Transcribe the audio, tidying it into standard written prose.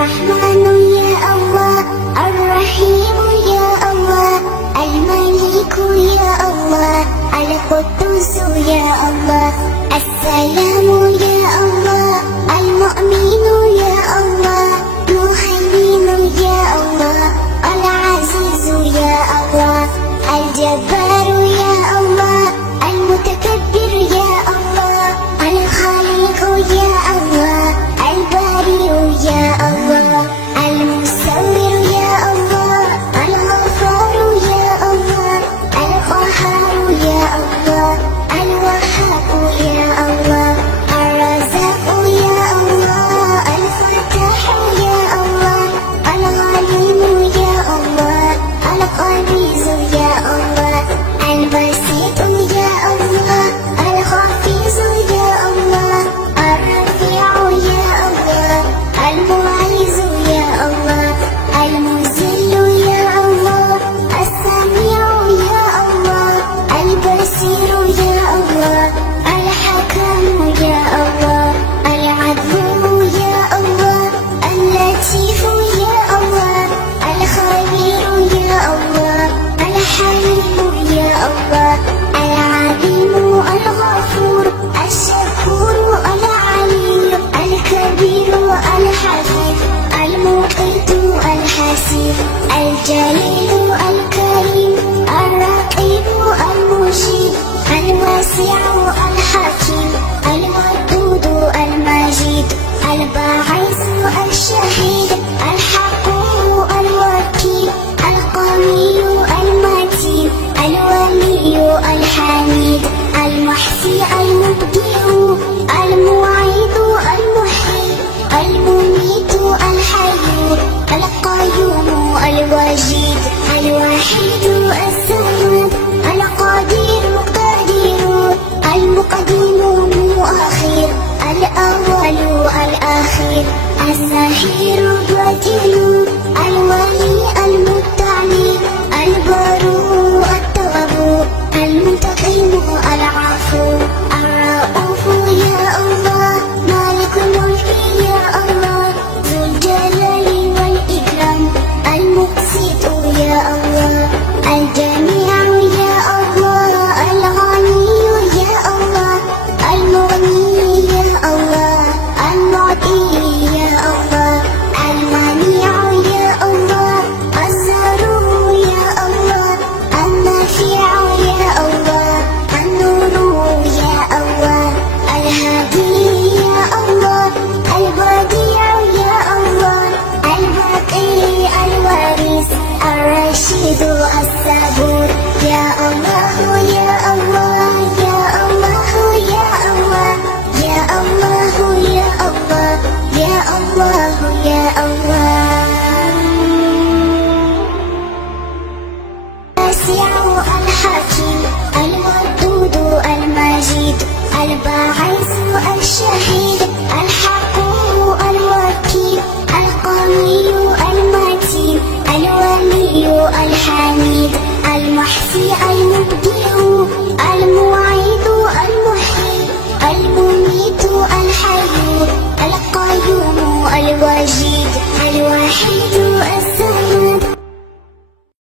الرحمن يا الله، الرحيم يا الله، الملك يا الله، القدوس يا الله، السلام يا الله، المؤمن يا الله، المهيمن يا الله، العزيز يا الله، الجبار يا الله، المتكبر يا الله، الخالق يا الله، البارئ يا الله، المصور يا الله، الغفار يا الله، القهار يا الله، الوهاب يا الله، الرزاق يا الله، الفتاح يا الله، الغنيم يا الله، القديس يا الله، البسيط يا الله، الخفيف يا الله، الرفيع يا الله، المعز يا الله، المذل يا الله، السميع يا الله، البصير يا الله، الحكم يا الله، العدل يا الله، اللطيف يا الله، الخبير يا الله، الحليم يا الله، العليم الغفور، الشكور العليم، الكبير الحفيظ، المقيت الحسيب، الجليل الكريم، الرقيب المجيب، الواسع الحكيم، الودود المجيد، الباعث الشهيد، الحق الوكيل، القوي المتين، الولي الحميد، المحصي المبدع، المعيد المحيي، المميت الحي، القيوم الوجيد، الوحيد الصمد، القدير المقتدر، المقدم المؤخر، الأول الأخير، الظهير الباطن